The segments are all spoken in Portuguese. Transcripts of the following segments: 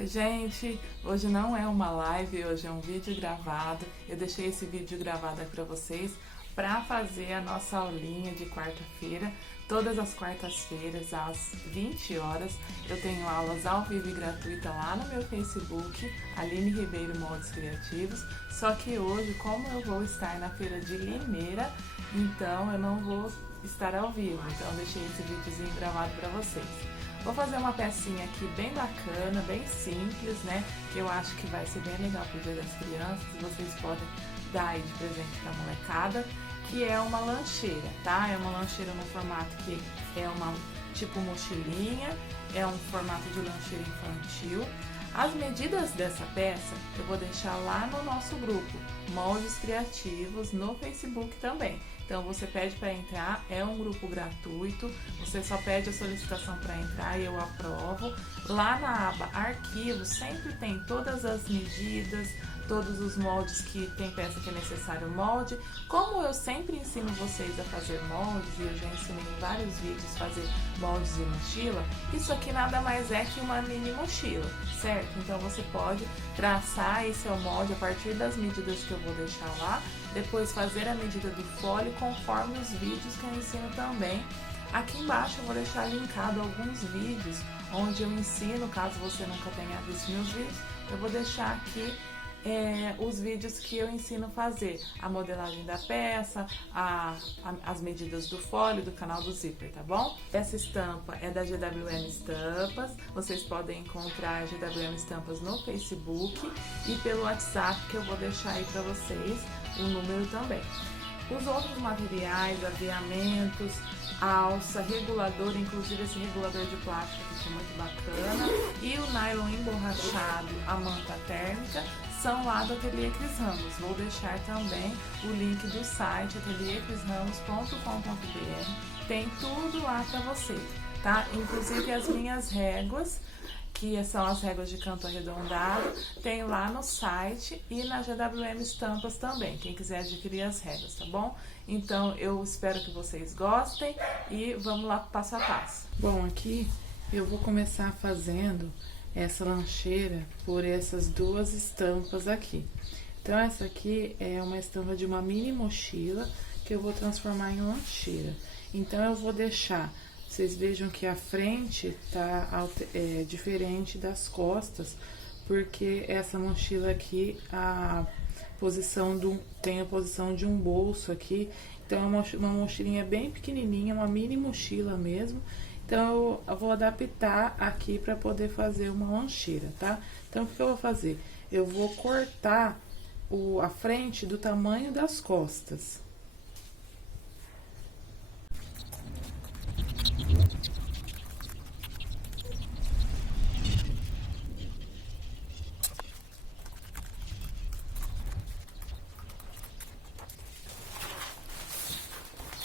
Oi gente, hoje não é uma live, hoje é um vídeo gravado. Eu deixei esse vídeo gravado aqui para vocês para fazer a nossa aulinha de quarta-feira. Todas as quartas-feiras às 20 horas eu tenho aulas ao vivo e gratuita lá no meu Facebook, Aline Ribeiro Moldes Criativos. Só que hoje, como eu vou estar na feira de Limeira, então eu não vou estar ao vivo. Então eu deixei esse videozinho gravado para vocês. Vou fazer uma pecinha aqui bem bacana, bem simples, né? Que eu acho que vai ser bem legal pro Dia das Crianças. Vocês podem dar aí de presente pra molecada. Que é uma lancheira, tá? É uma lancheira no formato que é uma tipo mochilinha. É um formato de lancheira infantil. As medidas dessa peça eu vou deixar lá no nosso grupo, Moldes Criativos, no Facebook também. Então você pede para entrar, é um grupo gratuito, você só pede a solicitação para entrar e eu aprovo. Lá na aba Arquivos sempre tem todas as medidas, todos os moldes que tem peça que é necessário molde. Como eu sempre ensino vocês a fazer moldes, e eu já ensinei em vários vídeos fazer moldes de mochila, isso aqui nada mais é que uma mini mochila, certo? Então você pode traçar aí seu molde a partir das medidas que eu vou deixar lá, depois fazer a medida do folho conforme os vídeos que eu ensino também. Aqui embaixo eu vou deixar linkado alguns vídeos onde eu ensino, caso você nunca tenha visto meus vídeos, eu vou deixar aqui os vídeos que eu ensino a fazer, a modelagem da peça, as medidas do folho, do canal do zíper, tá bom? Essa estampa é da GWM Estampas, vocês podem encontrar a GWM Estampas no Facebook e pelo WhatsApp, que eu vou deixar aí pra vocês, o número também. Os outros materiais, aviamentos, alça, regulador, inclusive esse regulador de plástico que é muito bacana, e o nylon emborrachado, a manta térmica, são lá do Ateliê Cris Ramos. Vou deixar também o link do site ateliercrisramos.com.br. Tem tudo lá para vocês, tá? Inclusive as minhas réguas, que são as réguas de canto arredondado, tem lá no site e na GWM Estampas também, quem quiser adquirir as réguas, tá bom? Então eu espero que vocês gostem e vamos lá passo a passo. Bom, aqui eu vou começar fazendo essa lancheira por essas duas estampas aqui. Então essa aqui é uma estampa de uma mini mochila que eu vou transformar em lancheira. Então eu vou deixar, vocês vejam que a frente tá diferente das costas, porque essa mochila aqui, tem a posição de um bolso aqui. Então é uma mochilinha bem pequenininha, uma mini mochila mesmo. Então eu vou adaptar aqui para poder fazer uma lancheira, tá? Então o que eu vou fazer? Eu vou cortar a frente do tamanho das costas.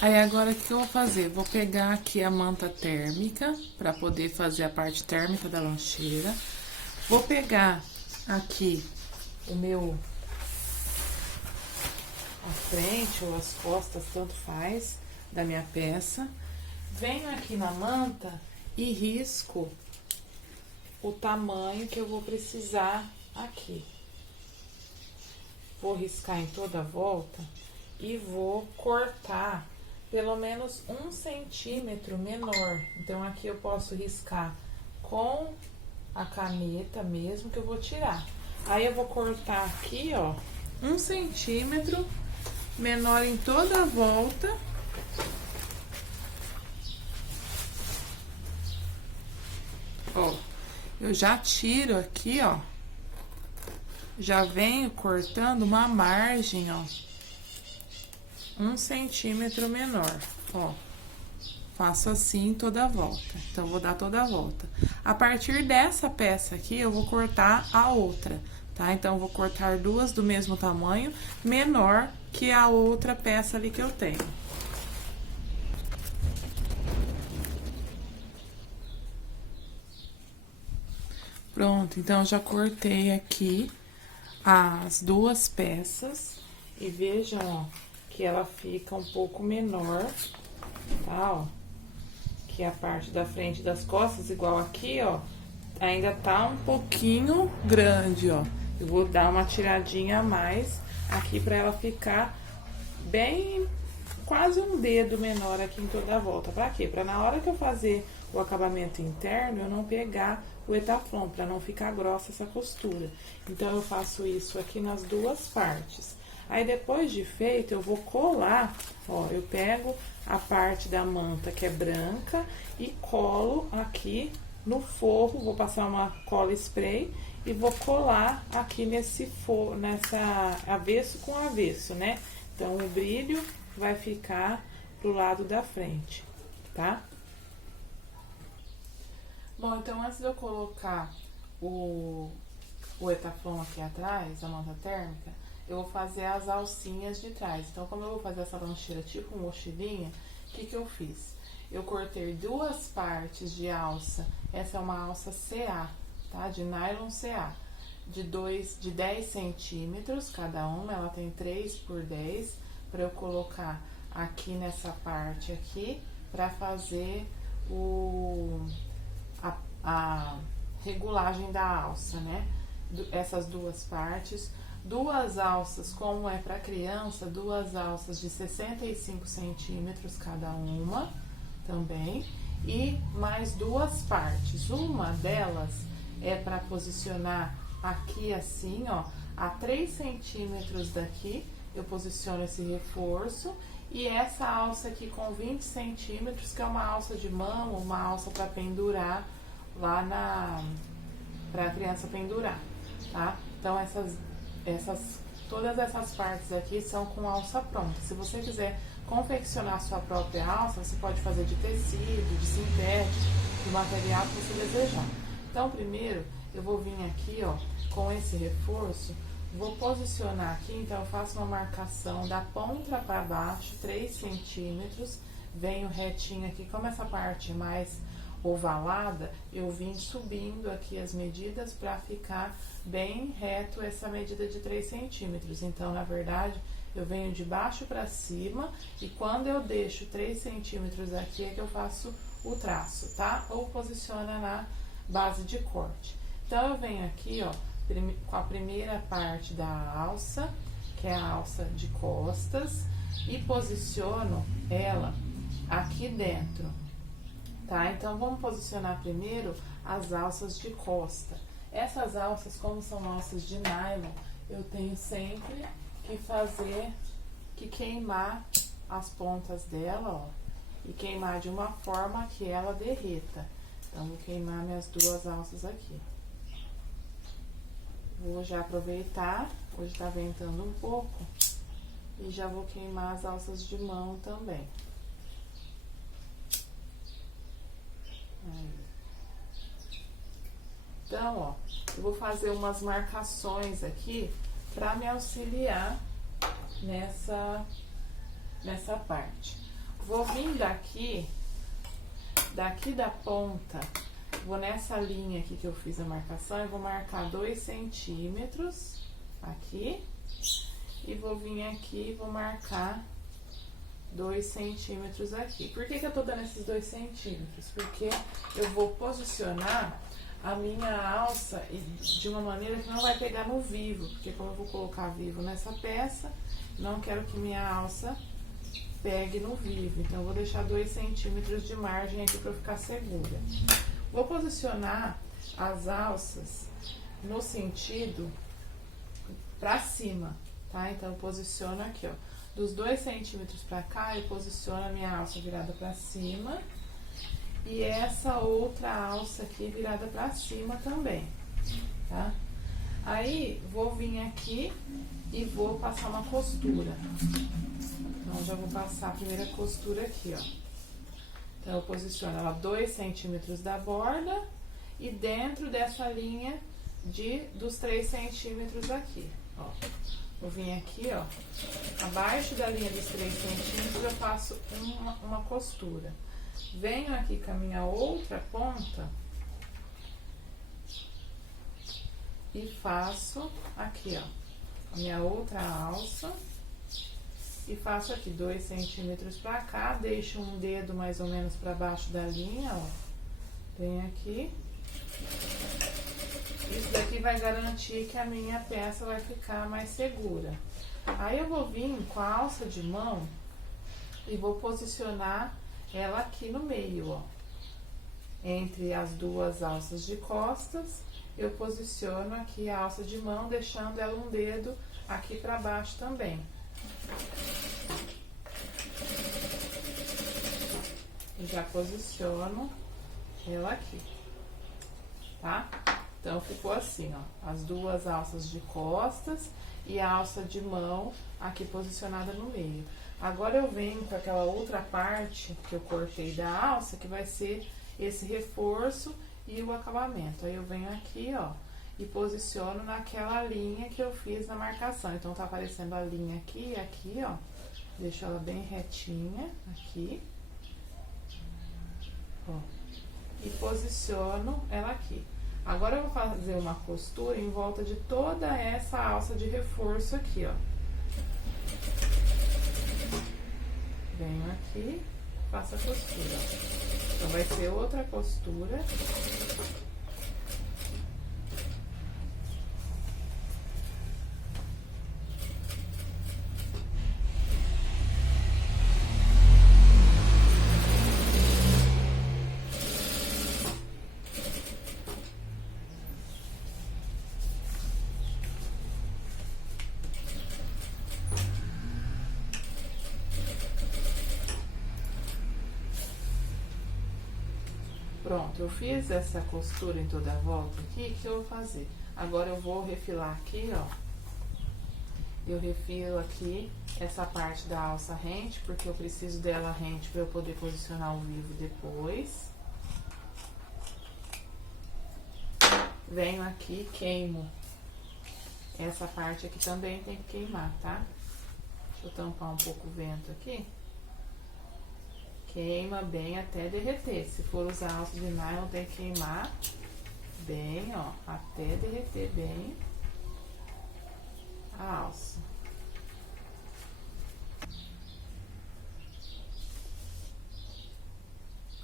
Aí agora o que eu vou fazer? Vou pegar aqui a manta térmica para poder fazer a parte térmica da lancheira. Vou pegar aqui a frente ou as costas, tanto faz, da minha peça. Venho aqui na manta e risco o tamanho que eu vou precisar aqui. Vou riscar em toda a volta e vou cortar pelo menos 1 centímetro menor. Então aqui eu posso riscar com a caneta mesmo, que eu vou tirar. Aí eu vou cortar aqui, ó, 1 centímetro menor em toda a volta. Ó, eu já tiro aqui, ó, já venho cortando uma margem, ó, 1 centímetro menor, ó. Faço assim toda a volta. Então, vou dar toda a volta. A partir dessa peça aqui, eu vou cortar a outra, tá? Então, eu vou cortar duas do mesmo tamanho, menor que a outra peça ali que eu tenho. Pronto, então, já cortei aqui as duas peças. E vejam, ó, que ela fica um pouco menor, tá, ó, que a parte da frente das costas, igual aqui, ó, ainda tá um pouquinho grande, ó. Eu vou dar uma tiradinha a mais aqui pra ela ficar bem, quase um dedo menor aqui em toda a volta. Pra quê? Pra na hora que eu fazer o acabamento interno, eu não pegar o Etaflon, pra não ficar grossa essa costura. Então, eu faço isso aqui nas duas partes. Aí, depois de feito, eu vou colar, ó, eu pego a parte da manta que é branca e colo aqui no forro, vou passar uma cola spray e vou colar aqui nesse forro, nessa avesso com avesso, né? Então, o brilho vai ficar pro lado da frente, tá? Bom, então, antes de eu colocar o Etaflon aqui atrás, a manta térmica, eu vou fazer as alcinhas de trás. Então, como eu vou fazer essa lancheira tipo mochilinha, o que que eu fiz? Eu cortei duas partes de alça, essa é uma alça CA, tá? De nylon CA, de 10 centímetros cada uma, ela tem 3 por 10, para eu colocar aqui nessa parte aqui, para fazer a regulagem da alça, né? Essas duas partes. Duas alças, como é para criança, duas alças de 65 centímetros cada uma, também. E mais duas partes. Uma delas é para posicionar aqui assim, ó, a 3 centímetros daqui, eu posiciono esse reforço. E essa alça aqui com 20 centímetros, que é uma alça de mão, uma alça para pendurar lá pra criança pendurar, tá? Então, todas essas partes aqui são com alça pronta. Se você quiser confeccionar sua própria alça, você pode fazer de tecido, de sintético, do material que você desejar. Então, primeiro, eu vou vir aqui, ó, com esse reforço, vou posicionar aqui, então eu faço uma marcação da ponta para baixo, 3 centímetros, venho retinho aqui, como essa parte é mais ovalada, eu vim subindo aqui as medidas para ficar bem reto essa medida de 3 centímetros. Então, na verdade, eu venho de baixo para cima e quando eu deixo 3 centímetros aqui é que eu faço o traço, tá? Ou posiciona na base de corte. Então, eu venho aqui, ó, com a primeira parte da alça, que é a alça de costas, e posiciono ela aqui dentro. Tá? Então, vamos posicionar primeiro as alças de costa. Essas alças, como são alças de nylon, eu tenho sempre que queimar as pontas dela, ó, e queimar de uma forma que ela derreta. Então, vou queimar minhas duas alças aqui. Vou já aproveitar, hoje tá ventando um pouco, e já vou queimar as alças de mão também. Então, ó, eu vou fazer umas marcações aqui para me auxiliar nessa parte. Vou vir daqui da ponta, vou nessa linha aqui que eu fiz a marcação, eu vou marcar 2 centímetros aqui, e vou vir aqui e vou marcar 2 centímetros aqui. Por que que eu tô dando esses 2 centímetros? Porque eu vou posicionar a minha alça de uma maneira que não vai pegar no vivo, porque como eu vou colocar vivo nessa peça, não quero que minha alça pegue no vivo. Então, eu vou deixar 2 centímetros de margem aqui para eu ficar segura. Vou posicionar as alças no sentido pra cima, tá? Então, eu posiciono aqui, ó. Dos 2 centímetros pra cá, eu posiciono a minha alça virada pra cima. E essa outra alça aqui virada pra cima também, tá? Aí, vou vir aqui e vou passar uma costura. Então, já vou passar a primeira costura aqui, ó. Então, eu posiciono ela 2 centímetros da borda e dentro dessa linha dos 3 centímetros aqui, ó. Vou vir aqui, ó, abaixo da linha dos 3 centímetros, eu faço uma costura. Venho aqui com a minha outra ponta e faço aqui, ó, a minha outra alça e faço aqui 2 centímetros pra cá, deixo um dedo mais ou menos pra baixo da linha, ó, venho aqui Isso daqui vai garantir que a minha peça vai ficar mais segura. Aí eu vou vir com a alça de mão e vou posicionar ela aqui no meio, ó. Entre as duas alças de costas, eu posiciono aqui a alça de mão, deixando ela um dedo aqui pra baixo também. E já posiciono ela aqui, tá? Então, ficou assim, ó, as duas alças de costas e a alça de mão aqui posicionada no meio. Agora eu venho com aquela outra parte que eu cortei da alça, que vai ser esse reforço e o acabamento. Aí eu venho aqui, ó, e posiciono naquela linha que eu fiz na marcação. Então, tá aparecendo a linha aqui e aqui, ó. Deixo ela bem retinha aqui. Ó. E posiciono ela aqui. Agora eu vou fazer uma costura em volta de toda essa alça de reforço aqui, ó. Venho aqui, faço a costura, ó. Então, vai ser outra costura. Pronto, eu fiz essa costura em toda a volta aqui, o que eu vou fazer? Agora eu vou refilar aqui, ó. Eu refilo aqui essa parte da alça rente, porque eu preciso dela rente para eu poder posicionar o vivo depois. Venho aqui, queimo. Essa parte aqui também tem que queimar, tá? Deixa eu tampar um pouco o vento aqui. Queima bem até derreter. Se for usar alça de nylon, tem que queimar bem, ó, até derreter bem a alça.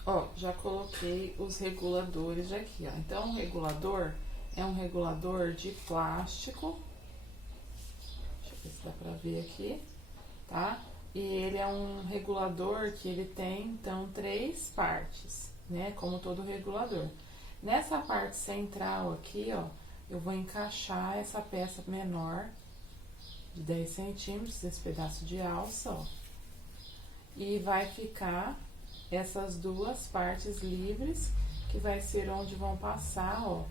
Ó, já coloquei os reguladores aqui, ó. Então, o regulador é um regulador de plástico. Deixa eu ver se dá pra ver aqui, tá? E ele é um regulador que ele tem, então, 3 partes, né? Como todo regulador. Nessa parte central aqui, ó, eu vou encaixar essa peça menor de 10 centímetros, desse pedaço de alça, ó. E vai ficar essas duas partes livres, que vai ser onde vão passar, ó,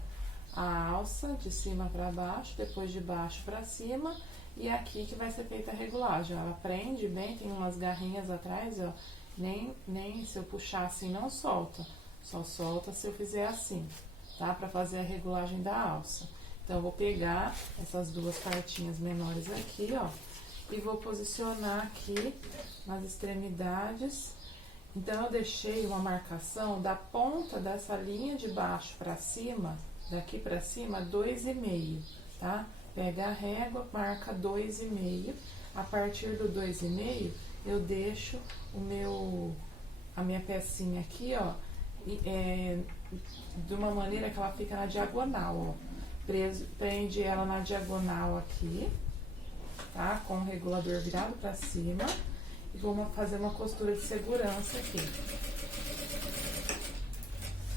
a alça de cima pra baixo, depois de baixo pra cima. E aqui que vai ser feita a regulagem, ela prende bem, tem umas garrinhas atrás, ó, nem se eu puxar assim não solta, só solta se eu fizer assim, tá? Pra fazer a regulagem da alça. Então, eu vou pegar essas duas partinhas menores aqui, ó, e vou posicionar aqui nas extremidades. Então, eu deixei uma marcação da ponta dessa linha de baixo pra cima, daqui pra cima, 2,5, tá? Pega a régua, marca 2,5. A partir do 2,5, eu deixo a minha pecinha aqui, ó, de uma maneira que ela fica na diagonal, ó. Prende ela na diagonal aqui, tá? Com o regulador virado pra cima. E vou fazer uma costura de segurança aqui.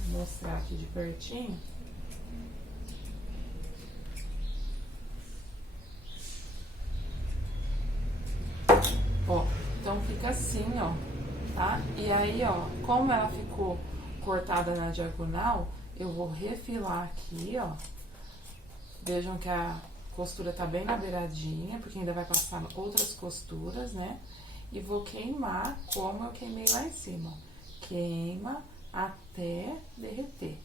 Vou mostrar aqui de pertinho. Ó, então fica assim, ó, tá? E aí, ó, como ela ficou cortada na diagonal, eu vou refilar aqui, ó. Vejam que a costura tá bem na beiradinha, porque ainda vai passar outras costuras, né? E vou queimar como eu queimei lá em cima, ó. Queima até derreter.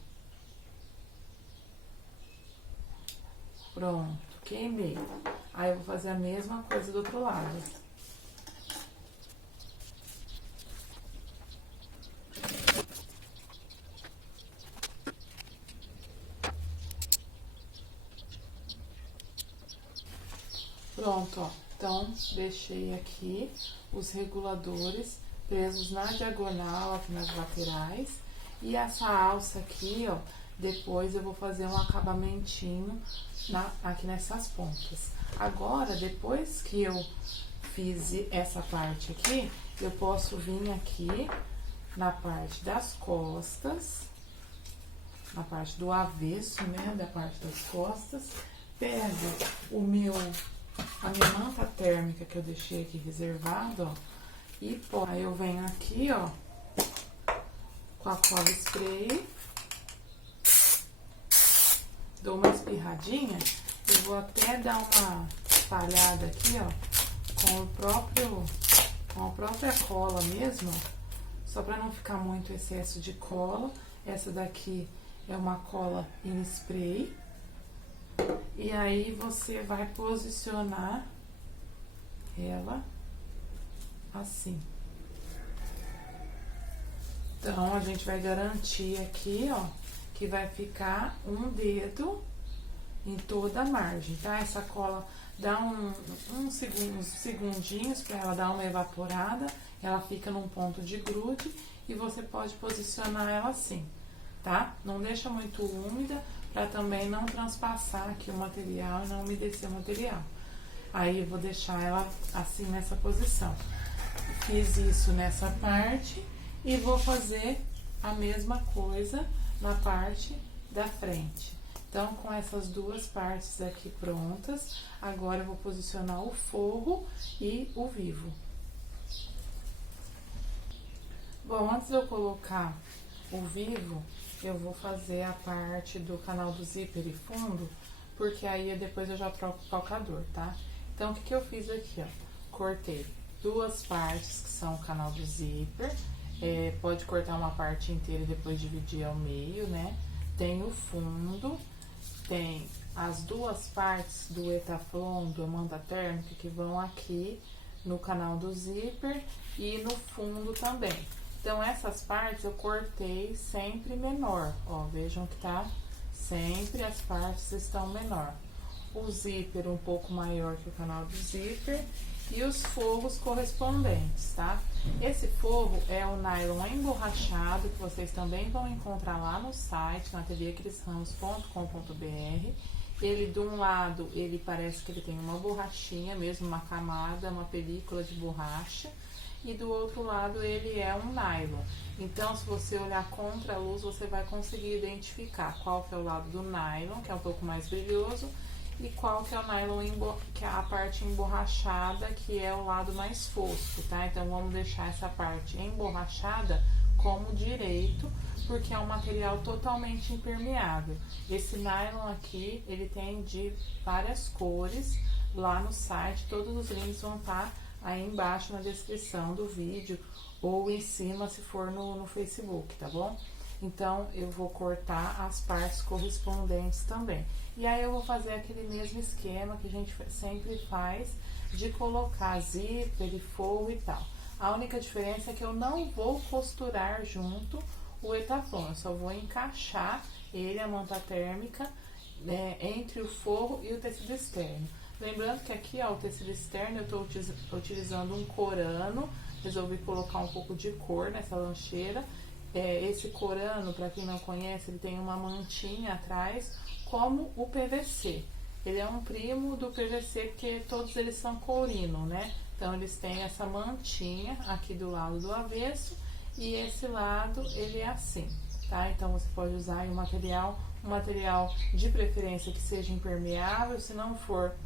Pronto, queimei. Aí eu vou fazer a mesma coisa do outro lado. Pronto, ó. Então, deixei aqui os reguladores presos na diagonal, aqui nas laterais. E essa alça aqui, ó, depois eu vou fazer um acabamentinho aqui nessas pontas. Agora, depois que eu fiz essa parte aqui, eu posso vir aqui na parte das costas, na parte do avesso, né, da parte das costas, pego a minha manta térmica que eu deixei aqui reservado, ó, e aí eu venho aqui, ó, com a cola spray, dou uma espirradinha, eu vou até dar uma espalhada aqui, ó, com a própria cola mesmo, só para não ficar muito excesso de cola. Essa daqui é uma cola em spray. E aí você vai posicionar ela assim. Então, a gente vai garantir aqui, ó, que vai ficar um dedo em toda a margem, tá? Essa cola dá uns segundinhos para ela dar uma evaporada, ela fica num ponto de grude e você pode posicionar ela assim, tá? Não deixa muito úmida para também não transpassar aqui o material e não umedecer o material. Aí eu vou deixar ela assim nessa posição. Fiz isso nessa parte e vou fazer a mesma coisa na parte da frente. Então, com essas duas partes aqui prontas, agora eu vou posicionar o forro e o vivo. Bom, antes de eu colocar o vivo, eu vou fazer a parte do canal do zíper e fundo, porque aí depois eu já troco o calcador, tá? Então, o que eu fiz aqui, ó? Cortei duas partes que são o canal do zíper, pode cortar uma parte inteira e depois dividir ao meio, né? Tem o fundo, tem as duas partes do Etaflon, do manta térmica, que vão aqui no canal do zíper e no fundo também. Então, essas partes eu cortei sempre menor, ó, vejam que tá sempre, as partes estão menor. O zíper um pouco maior que o canal do zíper e os forros correspondentes, tá? Esse forro é o nylon emborrachado, que vocês também vão encontrar lá no site, na tvcrisramos.com.br. Ele, de um lado, ele parece que ele tem uma borrachinha mesmo, uma camada, uma película de borracha. E do outro lado ele é um nylon. Então, se você olhar contra a luz, você vai conseguir identificar qual que é o lado do nylon, que é um pouco mais brilhoso, e qual que é o nylon, que é a parte emborrachada, que é o lado mais fosco, tá? Então, vamos deixar essa parte emborrachada como direito, porque é um material totalmente impermeável. Esse nylon aqui, ele tem de várias cores lá no site, todos os links vão estar aí embaixo na descrição do vídeo ou em cima se for no Facebook, tá bom? Então, eu vou cortar as partes correspondentes também. E aí, eu vou fazer aquele mesmo esquema que a gente sempre faz de colocar zíper e forro e tal. A única diferença é que eu não vou costurar junto o Etaflon, eu só vou encaixar ele, a manta térmica, né, entre o forro e o tecido externo. Lembrando que aqui, ó, o tecido externo, eu tô utilizando um corano, resolvi colocar um pouco de cor nessa lancheira. Esse corano, para quem não conhece, ele tem uma mantinha atrás, como o PVC. Ele é um primo do PVC, porque todos eles são corino, né? Então, eles têm essa mantinha aqui do lado do avesso, e esse lado, ele é assim, tá? Então, você pode usar aí um material de preferência que seja impermeável. Se não for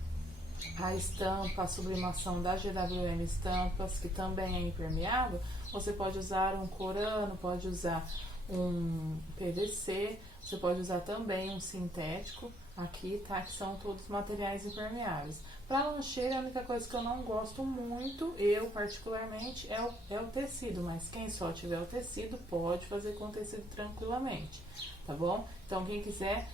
a estampa, a sublimação da GWM Estampas, que também é impermeável, você pode usar um corano, pode usar um PVC, você pode usar também um sintético aqui, tá? Que são todos materiais impermeáveis. Para lancheira, a única coisa que eu não gosto muito, eu particularmente, é o tecido, mas quem só tiver o tecido pode fazer com tecido tranquilamente, tá bom? Então, quem quiser,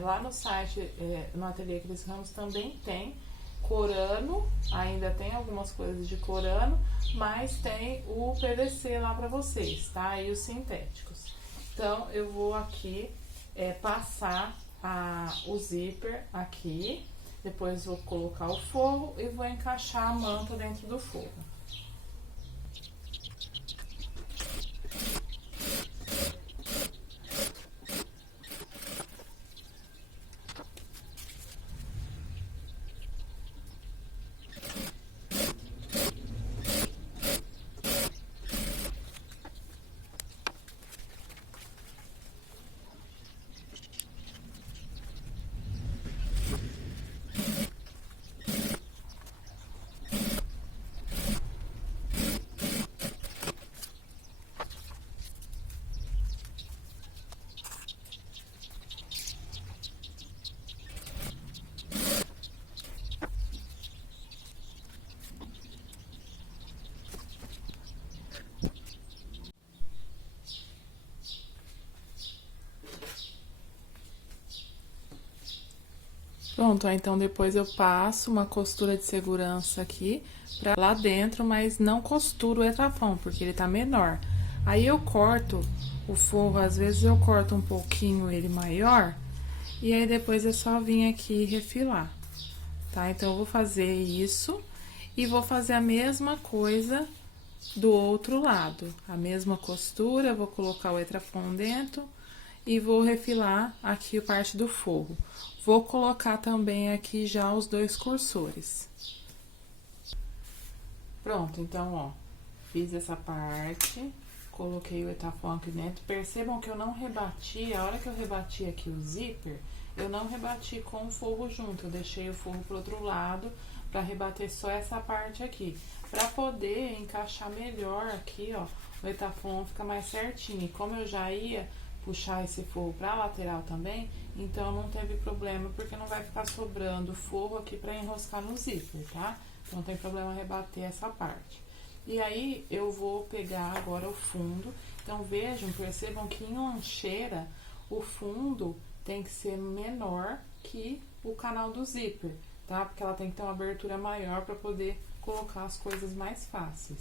lá no site, no Ateliê Cris Ramos também tem corano, ainda tem algumas coisas de corano, mas tem o PVC lá para vocês, tá? E os sintéticos. Então, eu vou aqui passar o zíper aqui, depois vou colocar o forro e vou encaixar a manta dentro do forro. Pronto, então depois eu passo uma costura de segurança aqui pra lá dentro, mas não costuro o etrafão, porque ele tá menor. Aí eu corto o forro, às vezes eu corto um pouquinho ele maior, e aí depois é só vir aqui e refilar, tá? Então eu vou fazer isso e vou fazer a mesma coisa do outro lado. A mesma costura, vou colocar o etrafão dentro e vou refilar aqui a parte do forro. Vou colocar também aqui já os 2 cursores. Pronto, então, ó, fiz essa parte, coloquei o etrafão aqui dentro. Percebam que eu não rebati, a hora que eu rebati aqui o zíper, eu não rebati com o forro junto, eu deixei o forro pro outro lado pra rebater só essa parte aqui. Pra poder encaixar melhor aqui, ó, o etrafão fica mais certinho. E como eu já ia puxar esse forro pra lateral também, então não teve problema, porque não vai ficar sobrando forro aqui pra enroscar no zíper, tá? Então não tem problema rebater essa parte. E aí, eu vou pegar agora o fundo. Então, vejam, percebam que em lancheira, o fundo tem que ser menor que o canal do zíper, tá? Porque ela tem que ter uma abertura maior pra poder colocar as coisas mais fáceis.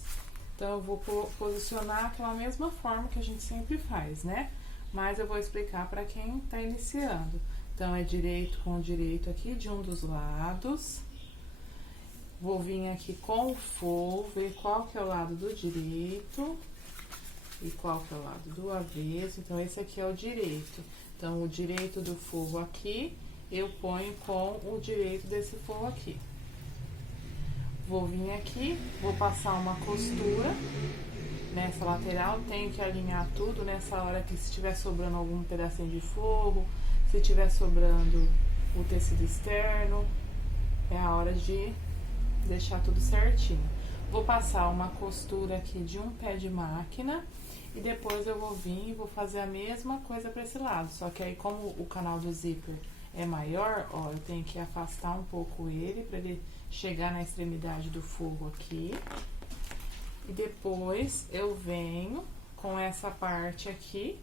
Então, eu vou posicionar aquela mesma forma que a gente sempre faz, né? Mas eu vou explicar para quem tá iniciando. Então, é direito com direito aqui de um dos lados. Vou vir aqui com o forro, ver qual que é o lado do direito e qual que é o lado do avesso. Então, esse aqui é o direito. Então, o direito do forro aqui, eu ponho com o direito desse forro aqui. Vou vir aqui, vou passar uma costura nessa lateral, tenho que alinhar tudo nessa hora que se estiver sobrando algum pedacinho de forro, se estiver sobrando o tecido externo, é a hora de deixar tudo certinho. Vou passar uma costura aqui de um pé de máquina e depois eu vou vir e vou fazer a mesma coisa para esse lado, só que aí como o canal do zíper é maior, ó, eu tenho que afastar um pouco ele para ele chegar na extremidade do forro aqui. E depois eu venho com essa parte aqui,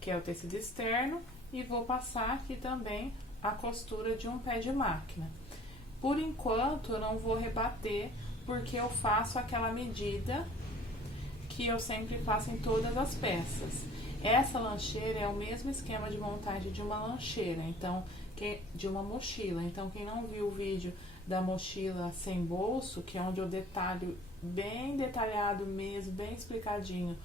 que é o tecido externo, e vou passar aqui também a costura de um pé de máquina. Por enquanto, eu não vou rebater, porque eu faço aquela medida que eu sempre faço em todas as peças. Essa lancheira é o mesmo esquema de montagem de uma lancheira, então, de uma mochila. Então, quem não viu o vídeo da mochila sem bolso, que é onde eu detalho bem detalhado mesmo, bem explicadinho,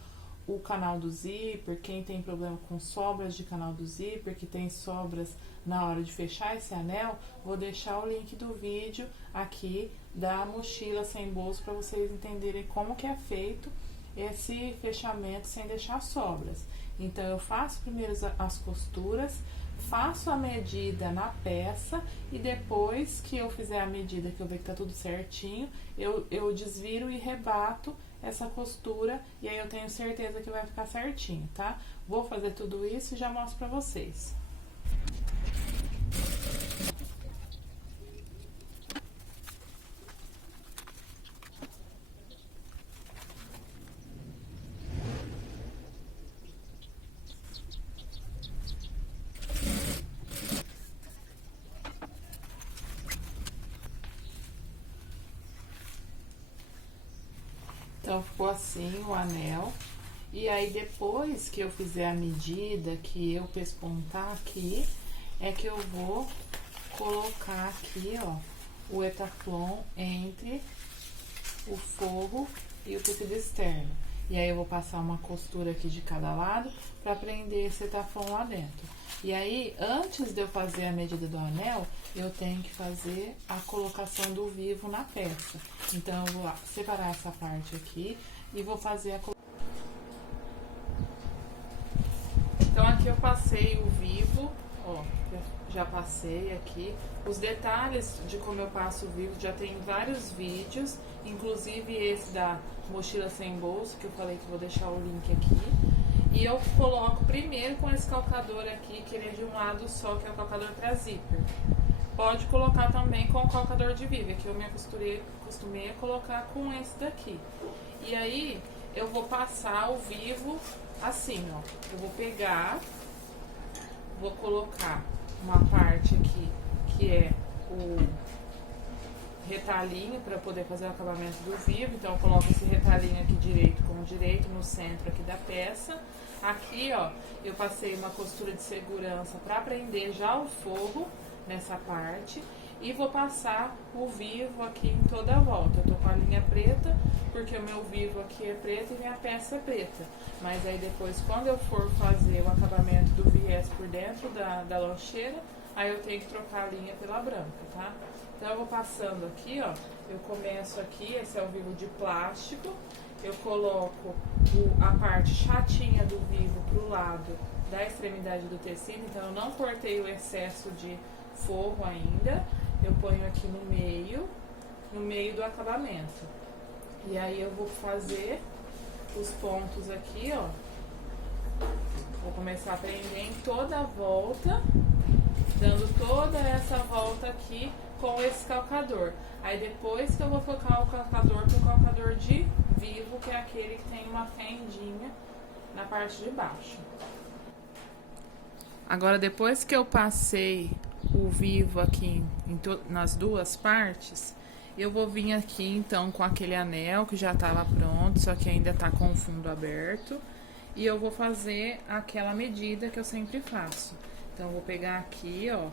o canal do zíper, quem tem problema com sobras de canal do zíper, que tem sobras na hora de fechar esse anel, vou deixar o link do vídeo aqui da mochila sem bolso para vocês entenderem como que é feito esse fechamento sem deixar sobras. Então, eu faço primeiro as costuras, faço a medida na peça e depois que eu fizer a medida, que eu ver que tá tudo certinho, eu desviro e rebato essa costura e aí eu tenho certeza que vai ficar certinho, tá? Vou fazer tudo isso e já mostro pra vocês. Então, ficou assim o anel. E aí, depois que eu fizer a medida, que eu pespontar aqui, é que eu vou colocar aqui, ó, o etaflon entre o forro e o tecido externo. E aí, eu vou passar uma costura aqui de cada lado pra prender esse etaflon lá dentro. E aí, antes de eu fazer a medida do anel, eu tenho que fazer a colocação do vivo na peça. Então, eu vou separar essa parte aqui e vou fazer a colocação. Então, aqui eu passei o vivo, ó, já passei aqui. Os detalhes de como eu passo o vivo já tem vários vídeos, inclusive esse da mochila sem bolso, que eu falei que vou deixar o link aqui. E eu coloco primeiro com esse calcador aqui, que ele é de um lado só, que é o calcador para zíper. Pode colocar também com o calcador de vivo, que eu me acostumei a colocar com esse daqui. E aí, eu vou passar o vivo assim, ó. Eu vou pegar, vou colocar uma parte aqui que é o retalhinho para poder fazer o acabamento do vivo. Então eu coloco esse retalhinho aqui direito com direito no centro aqui da peça. Aqui, ó, eu passei uma costura de segurança para prender já o forro nessa parte. E vou passar o vivo aqui em toda a volta. Eu tô com a linha preta, porque o meu vivo aqui é preto e minha peça é preta. Mas aí depois, quando eu for fazer o acabamento do viés por dentro da lancheira, aí eu tenho que trocar a linha pela branca, tá? Então eu vou passando aqui, ó. Eu começo aqui, esse é o vivo de plástico. Eu coloco a parte chatinha do vivo pro lado da extremidade do tecido. Então eu não cortei o excesso de forro ainda. Eu ponho aqui no meio do acabamento. E aí eu vou fazer os pontos aqui, ó. Vou começar a prender em toda a volta, dando toda essa volta aqui com esse calcador. Aí depois que eu vou colocar o calcador pro calcador de vivo, que é aquele que tem uma fendinha na parte de baixo. Agora, depois que eu passei o vivo aqui nas duas partes, eu vou vir aqui então com aquele anel que já tá lá pronto, só que ainda tá com o fundo aberto, e eu vou fazer aquela medida que eu sempre faço. Então eu vou pegar aqui, ó,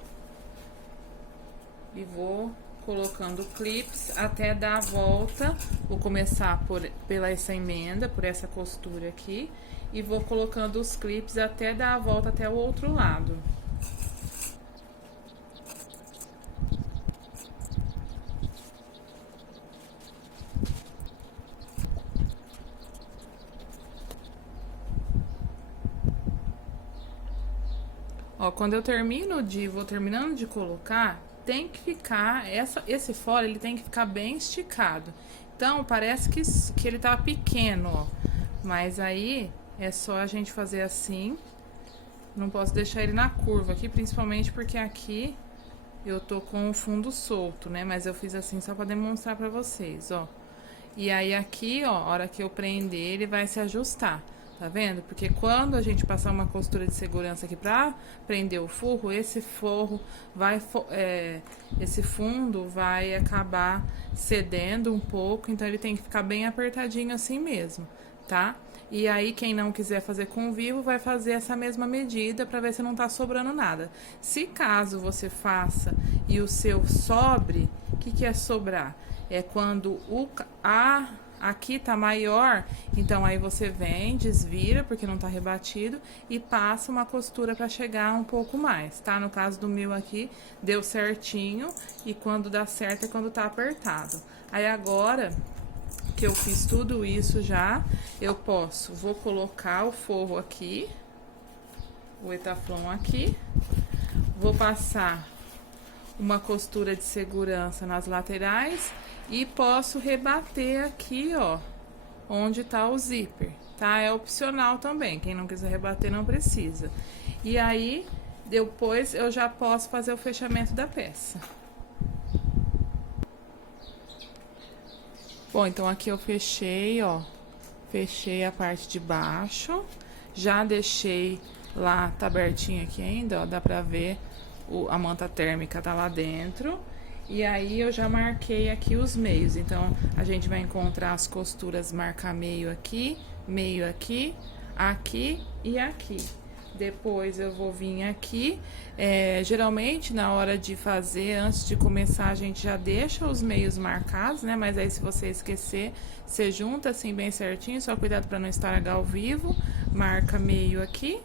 e vou colocando clips até dar a volta. Vou começar pela essa emenda, por essa costura aqui, e vou colocando os clips até dar a volta até o outro lado. Ó, quando eu vou terminando de colocar, tem que ficar, esse fora, ele tem que ficar bem esticado. Então, parece que ele tá pequeno, ó. Mas aí, é só a gente fazer assim. Não posso deixar ele na curva aqui, principalmente porque aqui eu tô com o fundo solto, né? Mas eu fiz assim só pra demonstrar pra vocês, ó. E aí aqui, ó, a hora que eu prender, ele vai se ajustar. Tá vendo? Porque quando a gente passar uma costura de segurança aqui pra prender o forro, esse fundo vai acabar cedendo um pouco, então ele tem que ficar bem apertadinho assim mesmo, tá? E aí, quem não quiser fazer com vivo, vai fazer essa mesma medida pra ver se não tá sobrando nada. Se caso você faça e o seu sobre, o que é sobrar? É quando aqui tá maior, então aí você vem, desvira, porque não tá rebatido, e passa uma costura pra chegar um pouco mais, tá? No caso do meu aqui, deu certinho, e quando dá certo é quando tá apertado. Aí agora que eu fiz tudo isso já, vou colocar o forro aqui, o etaflon aqui, vou passar uma costura de segurança nas laterais e posso rebater aqui, ó, onde tá o zíper, tá? É opcional também, quem não quiser rebater não precisa. E aí, depois eu já posso fazer o fechamento da peça. Bom, então aqui eu fechei, ó, fechei a parte de baixo, já deixei lá, tá abertinho aqui ainda, ó, dá pra ver, a manta térmica tá lá dentro. E aí eu já marquei aqui os meios, então a gente vai encontrar as costuras marcar meio aqui aqui e aqui. Depois eu vou vir aqui, geralmente na hora de fazer, antes de começar, a gente já deixa os meios marcados, né? Mas aí se você esquecer, você junta assim bem certinho, só cuidado para não estragar ao vivo, marca meio aqui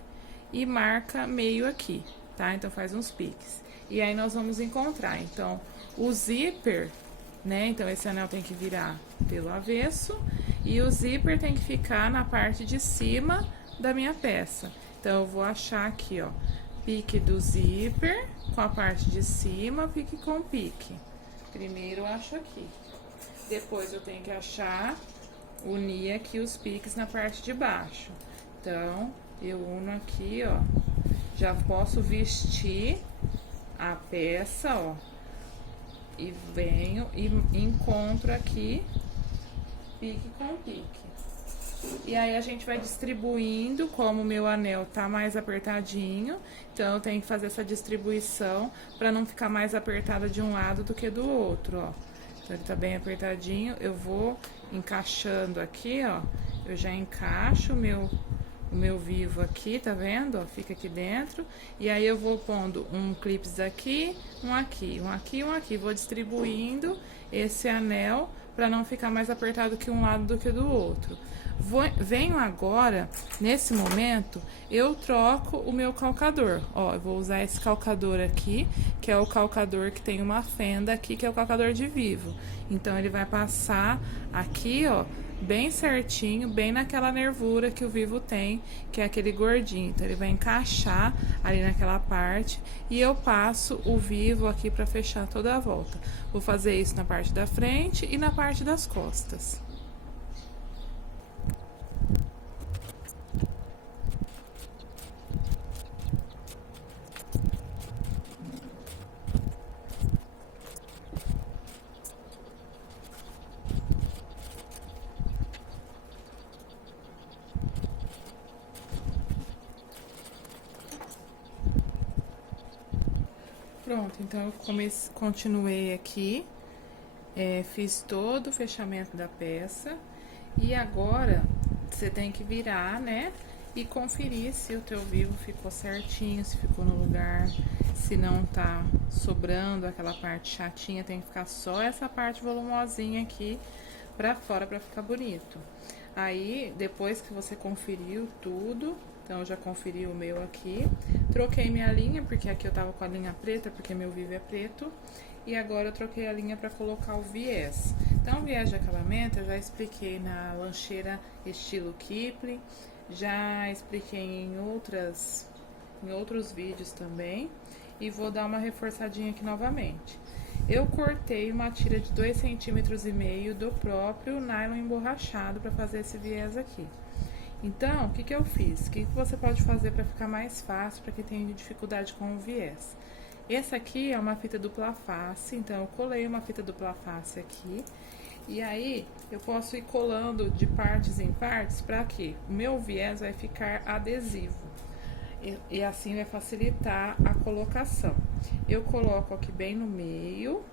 e marca meio aqui, tá? Então faz uns piques. E aí nós vamos encontrar, então, o zíper, né? Então esse anel tem que virar pelo avesso e o zíper tem que ficar na parte de cima da minha peça. Então eu vou achar aqui, ó, pique do zíper com a parte de cima, pique com pique. Primeiro eu acho aqui. Depois eu tenho que unir aqui os piques na parte de baixo. Então eu uno aqui, ó, já posso vestir a peça, ó, e venho e encontro aqui pique com pique. E aí a gente vai distribuindo, como o meu anel tá mais apertadinho, então eu tenho que fazer essa distribuição para não ficar mais apertada de um lado do que do outro, ó. Então ele tá bem apertadinho, eu vou encaixando aqui, ó, eu já encaixo o meu vivo aqui, tá vendo? Ó, fica aqui dentro. E aí eu vou pondo um clips aqui, um aqui, um aqui, um aqui. Vou distribuindo esse anel para não ficar mais apertado que um lado do que do outro. Venho agora, nesse momento, eu troco o meu calcador. Ó, eu vou usar esse calcador aqui, que é o calcador que tem uma fenda aqui, que é o calcador de vivo. Então, ele vai passar aqui, ó, bem certinho, bem naquela nervura que o vivo tem, que é aquele gordinho. Então, ele vai encaixar ali naquela parte e eu passo o vivo aqui para fechar toda a volta. Vou fazer isso na parte da frente e na parte das costas. Pronto, então eu continuei aqui, fiz todo o fechamento da peça e agora você tem que virar, né, e conferir se o teu vivo ficou certinho, se ficou no lugar, se não tá sobrando aquela parte chatinha, tem que ficar só essa parte volumosinha aqui pra fora pra ficar bonito. Aí, depois que você conferiu tudo, então eu já conferi o meu aqui, troquei minha linha, porque aqui eu tava com a linha preta, porque meu vivo é preto, e agora eu troquei a linha para colocar o viés. Então, o viés de acabamento eu já expliquei na lancheira estilo Kipling, já expliquei em outros vídeos também, e vou dar uma reforçadinha aqui novamente. Eu cortei uma tira de 2,5 cm do próprio nylon emborrachado para fazer esse viés aqui. Então, o que eu fiz? O que você pode fazer para ficar mais fácil para quem tem dificuldade com o viés? Essa aqui é uma fita dupla face, então eu colei uma fita dupla face aqui. E aí, eu posso ir colando de partes em partes para que o meu viés vai ficar adesivo. E assim vai facilitar a colocação. Eu coloco aqui bem no meio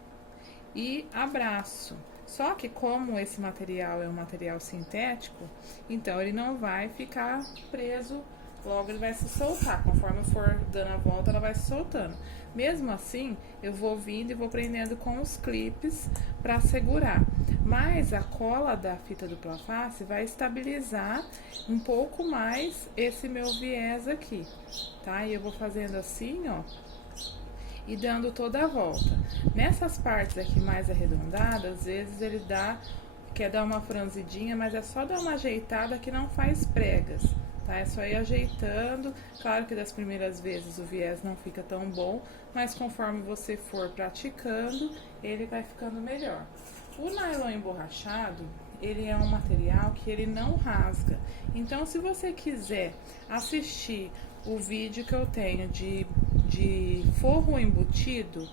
e abraço. Só que como esse material é um material sintético, então ele não vai ficar preso, logo ele vai se soltar. Conforme eu for dando a volta, ela vai se soltando. Mesmo assim, eu vou vindo e vou prendendo com os clipes para segurar. Mas a cola da fita dupla face vai estabilizar um pouco mais esse meu viés aqui, tá? E eu vou fazendo assim, ó, e dando toda a volta. Nessas partes aqui mais arredondadas, às vezes ele quer dar uma franzidinha, mas é só dar uma ajeitada que não faz pregas, tá? É só ir ajeitando. Claro que das primeiras vezes o viés não fica tão bom, mas conforme você for praticando, ele vai ficando melhor. O nylon emborrachado, ele é um material que ele não rasga. Então, se você quiser assistir o vídeo que eu tenho de forro embutido,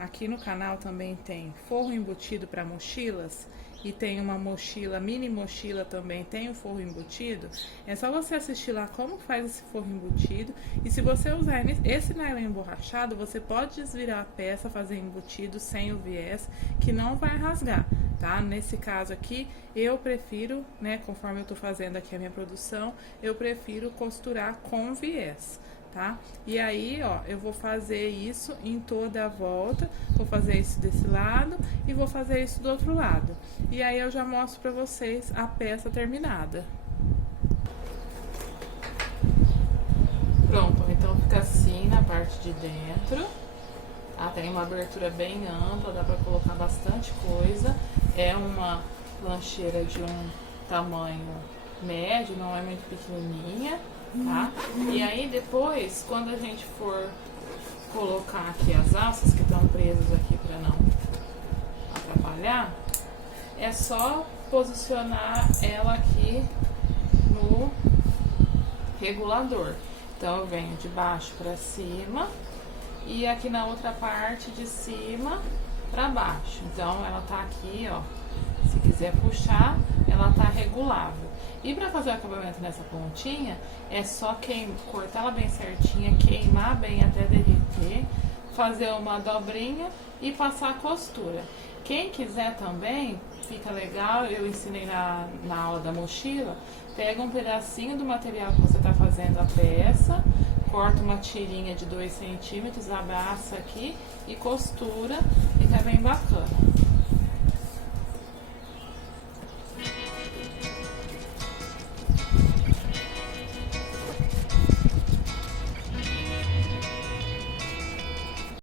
aqui no canal também tem forro embutido para mochilas, e tem uma mochila, mini mochila também, tem o forro embutido. É só você assistir lá como faz esse forro embutido. E se você usar esse nylon emborrachado, você pode desvirar a peça, fazer embutido sem o viés, que não vai rasgar, tá? Nesse caso aqui, eu prefiro, né, conforme eu tô fazendo aqui a minha produção, eu prefiro costurar com viés, tá? E aí, ó, eu vou fazer isso em toda a volta, vou fazer isso desse lado e vou fazer isso do outro lado. E aí eu já mostro pra vocês a peça terminada. Pronto, então fica assim na parte de dentro. Ah, tem uma abertura bem ampla, dá pra colocar bastante coisa. É uma lancheira de um tamanho médio, não é muito pequenininha, tá? E aí depois, quando a gente for colocar aqui as alças que estão presas aqui para não atrapalhar, é só posicionar ela aqui no regulador. Então eu venho de baixo para cima e aqui na outra parte de cima para baixo. Então ela tá aqui, ó. Se quiser puxar, ela tá regulável. E para fazer o acabamento nessa pontinha, é só cortar ela bem certinha, queimar bem até derreter, fazer uma dobrinha e passar a costura. Quem quiser também, fica legal, eu ensinei na aula da mochila, pega um pedacinho do material que você está fazendo a peça, corta uma tirinha de 2 centímetros, abraça aqui e costura, fica bem bacana.